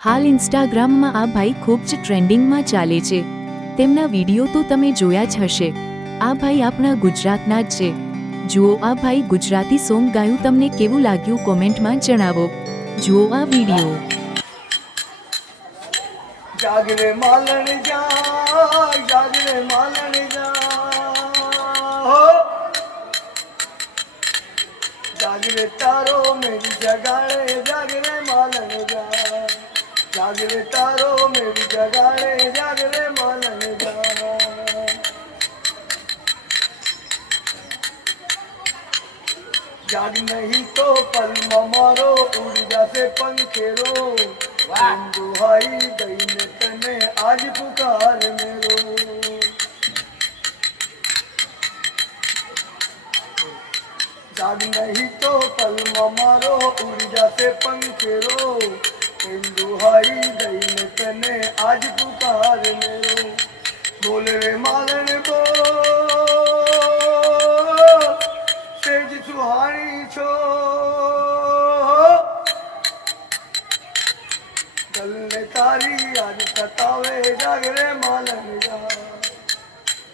હાલ ઇન્સ્ટાગ્રામમાં આ ભાઈ ખૂબ જ ટ્રેન્ડિંગમાં ચાલે છે। તેમના વિડીયો તો તમે જોયા જ હશે। આ ભાઈ આપણા ગુજરાતના જ છે। જુઓ આ ભાઈ ગુજરાતી સોંગ ગાયું, તમને કેવું લાગ્યું કોમેન્ટમાં જણાવો। જુઓ આ વિડીયો। જાગરે માલણ જા, જાગરે માલણ જા, હો જાગરે તારો મેરી જગાડે, જાગરે માલણ જા, जागरे तारो मेरी जगाड़े, जागरे मालन जा। जाग नहीं तो पल मारो, उड़ जाते पंखेरो, दुहाई गई ने तने आज पुकार मेरो। जाग नहीं तो पल मारो, उड़ जाते पंखेरो, दुहाई गई ने तने आज पुकार मेरो। बोल रे मालन बोल, सेज सुहानी छो, गल ने तारी आज सतावे, जागरे मालन जा।